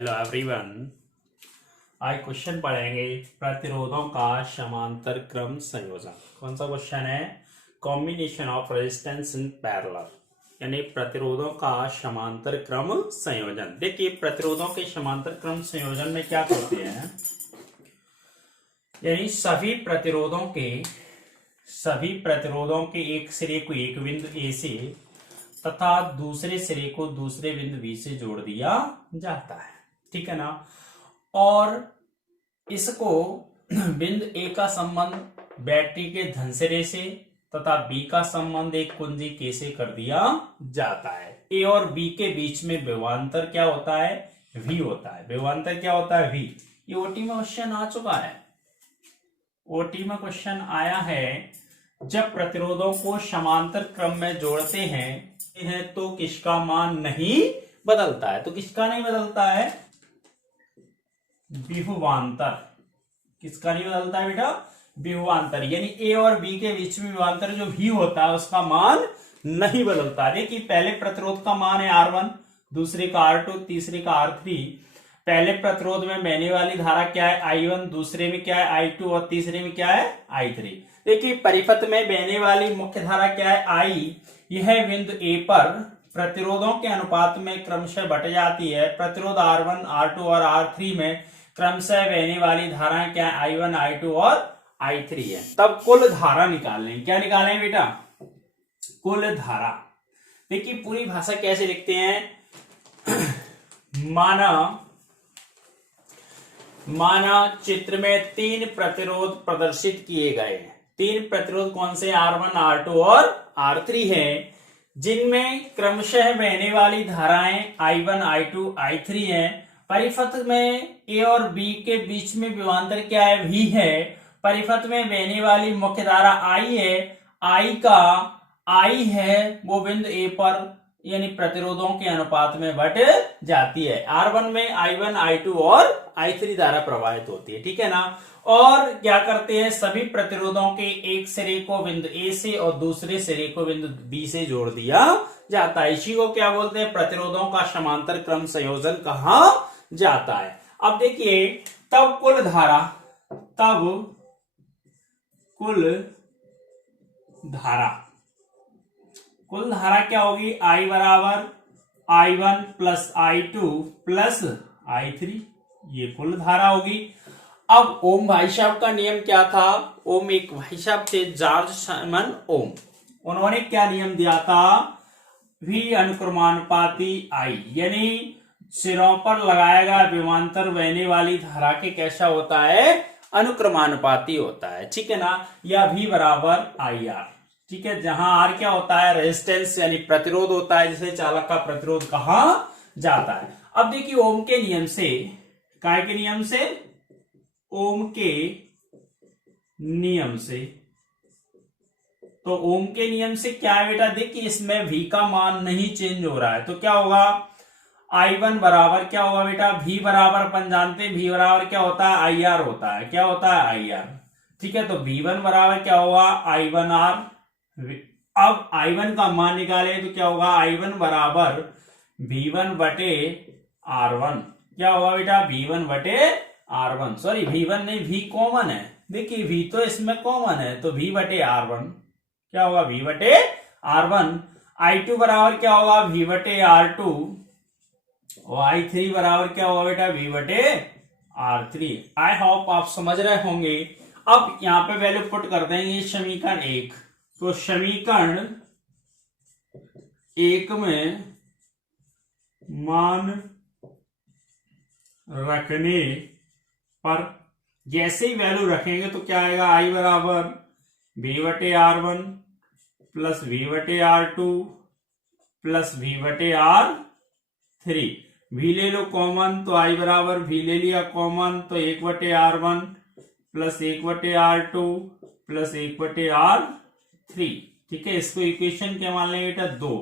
Hello everyone. आज question पढ़ेंगे प्रतिरोधों का समांतर क्रम संयोजन। कौन सा क्वेश्चन है? Combination of resistance in parallel, यानी प्रतिरोधों का समांतर क्रम संयोजन। देखिए, प्रतिरोधों के समांतर क्रम संयोजन में क्या करते हैं, यानी सभी प्रतिरोधों के एक सिरे को एक बिंदु ए से तथा दूसरे सिरे को दूसरे बिंदु बी से जोड़ दिया जाता है, ठीक है ना। और इसको बिंदु ए का संबंध बैटरी के धन सिरे से तथा बी का संबंध एक कुंजी के से कर दिया जाता है। ए और बी के बीच में विभवांतर क्या होता है? वी होता है। विभवांतर क्या होता है? वी। ये ओटी में क्वेश्चन आ चुका है। ओटी में क्वेश्चन आया है, जब प्रतिरोधों को समांतर क्रम में जोड़ते हैं तो किसका मान नहीं बदलता है? तो किसका नहीं बदलता है? विभवांतर। किसका नहीं बदलता है बेटा? विभवांतर, यानी ए और बी के बीच में विभवांतर जो भी होता है उसका मान नहीं बदलता है। देखिए, पहले प्रतिरोध का मान है R1, दूसरे का R2, तीसरे का R3। पहले प्रतिरोध में बहने वाली धारा क्या है? I1, दूसरे में क्या है? I2 और तीसरे में क्या है? I3। देखिए, परिपथ में बहने वाली मुख्य धारा क्या है? I। यह बिंदु ए पर प्रतिरोधों के अनुपात में क्रमशः बट जाती है। प्रतिरोध R1, R2 और R3 में क्रमशः बहने वाली धाराएं क्या है? I1, I2 और I3 है। तब कुल धारा निकालें। क्या निकालें बेटा? कुल धारा। देखिए, पूरी भाषा कैसे लिखते हैं? माना चित्र में तीन प्रतिरोध प्रदर्शित किए गए हैं। तीन प्रतिरोध कौन से? R1, R2 और R3 है, जिनमें क्रमशः बहने वाली धाराएं I1, I2, I3 हैं। परिपथ में A और B के बीच में विभवांतर क्या है? V है। परिपथ में बहने वाली मुख्य धारा I है। I है वो बिंदु A पर यानी प्रतिरोधों के अनुपात में बट जाती है। R1 में I1, I2 और I3 धारा प्रवाहित होती है, ठीक है ना। और क्या करते हैं? सभी प्रतिरोधों के एक सिरे को बिंदु ए से और दूसरे सिरे को बिंदु बी से जोड़ दिया जाता है। इसी को क्या बोलते हैं? प्रतिरोधों का समांतर क्रम संयोजन कहा जाता है। अब देखिए, तब कुल धारा क्या होगी? I बराबर I1 plus I2 plus I3, ये कुल धारा होगी। अब ओम भाई साहब का नियम क्या था? ओम एक भाई साहब थे, जॉर्ज साइमन ओम। उन्होंने क्या नियम दिया था? V अनुक्रमानुपाती I, यानी सिरों पर लगाया गया विभवांतर बहने वाली धारा के कैसा होता है? अनुक्रमानुपाती होता है, ठीक है ना। या V बराबर IR, ठीक है, जहां R क्या होता है? रेजिस्टेंस यानी प्रतिरोध होता है, जिसे चालक का प्रतिरोध कहा जाता है। अब देखिए, ओम के नियम से, काय के नियम से? ओम के नियम से। तो ओम के नियम से क्या है बेटा? देखिए, इसमें V का मान नहीं चेंज हो रहा है, तो क्या होगा? I1 बराबर क्या होगा बेटा? V बराबर अपन जानते हैं, V बराबर क्या होता है? IR होता है। क्या होता है? IR, ठीक है। तो V1 बराबर क्या होगा? I1R। अब I1 का मान निकाले तो क्या होगा? I1 बराबर V1 बटे R1। क्या होगा बेटा? V1 बटे R1, सॉरी V1 नहीं, V कॉमन है। देखिए, V तो इसमें कॉमन है, तो V बटे R1 क्या होगा? V बटे R1। I2 बराबर क्या होगा? V बटे R2 और I3 बराबर क्या होगा बेटा? V बटे R3। आई होप आप समझ रहे होंगे। अब यहां पे वैल्यू पुट कर देंगे समीकरण 1। तो समीकरण 1 में मान रखने पर जैसे ही वैल्यू रखेंगे तो क्या आएगा? I बराबर V बटे R1 प्लस V बटे R2 प्लस V बटे R3। V ले लो कॉमन, तो I बराबर V ले लिया कॉमन, तो 1 बटे R1 प्लस 1 बटे R2 प्लस 1 बटे R3, ठीक है। इसको इक्वेशन क्या मान लेंगे बेटा? 2।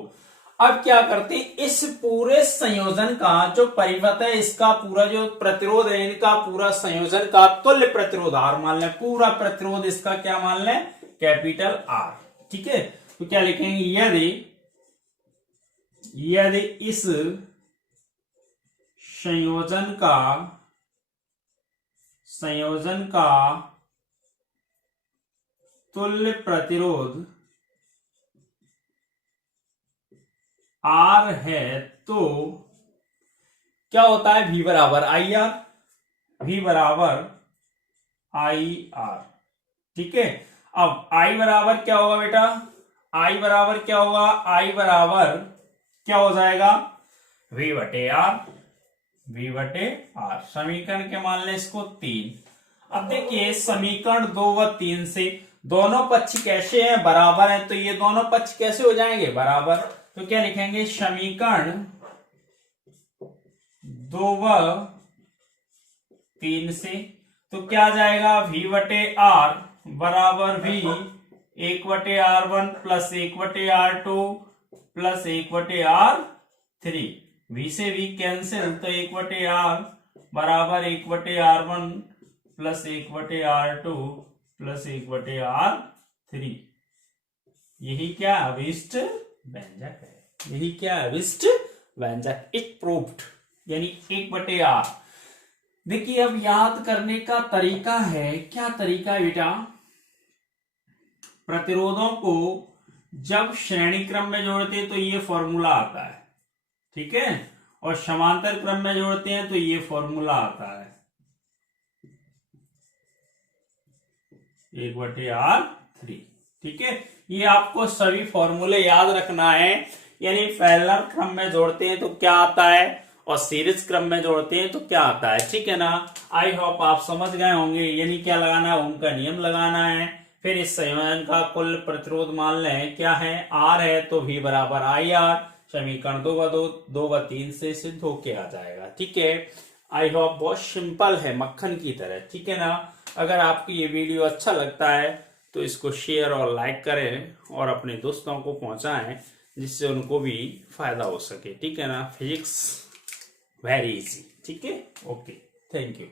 अब क्या करते हैं? इस पूरे संयोजन का जो परिपथ है, इसका पूरा जो प्रतिरोध है, इनका पूरा संयोजन का तुल्य प्रतिरोध R मान लें। पूरा प्रतिरोध इसका क्या मान लें? कैपिटल R, ठीक है। तो क्या लिखेंगे? यदि इस संयोजन का तुल्य प्रतिरोध R है तो क्या होता है, V बराबर आई आर, V बराबर आई आर। ठीक है, अब I बराबर क्या होगा बेटा, I बराबर क्या होगा, I बराबर क्या हो जाएगा, V बटे आर, V बटे आर। समीकरण के मान लें इसको 3। अब देखिए समीकरण 2 व 3 से दोनों पक्ष कैसे हैं, बराबर हैं, तो ये दोनों पक्ष कैसे हो जाएंगे, बराबर। तो क्या लिखेंगे, समीकरण 2 व 3 से तो क्या आ जाएगा, V बटे आर बराबर V 1 बटे R1 प्लस 1 बटे R2 प्लस 1 बटे R3। V से V कैंसिल, तो 1 बटे R बराबर 1 बटे R1 प्लस 1 बटे R2 प्लस 1 बटे R3। यही क्या अभिष्ट व्यंजक है, यही क्या अभिष्ट व्यंजक, इट प्रूव्ड, यानी 1 बटे R। देखिए अब याद करने का तरीका है, क्या तरीका है बेटा, प्रतिरोधों को जब श्रेणी क्रम में जोड़ते हैं तो ये फॉर्मूला आता है, ठीक है, और समांतर क्रम में जोड़ते हैं तो ये फॉर्मूला आता है 1 बटे R3। ठीक है, ये आपको सभी फॉर्मूले याद रखना है, यानी पैरेलल क्रम में जोड़ते हैं तो क्या आता है और सीरीज क्रम में जोड़ते हैं तो क्या आता है। ठीक है ना, आई होप आप समझ गए होंगे, यानी क्या लगाना है, ओम का नियम लगाना है। फिर इस संयोजन का कुल प्रतिरोध मान लें क्या है, R है, तो V बराबर आई आर, समीकरण 2 व 3 से सिद्ध होके आ जाएगा। ठीक है, आई होप बहुत सिंपल है, मक्खन की तरह। ठीक है ना, अगर आपको ये वीडियो अच्छा लगता है तो इसको शेयर और लाइक करें और अपने दोस्तों को पहुंचाएं, जिससे उनको भी फायदा हो सके। ठीक है ना, फिजिक्स वेरी इजी। ठीक है, ओके, थैंक यू।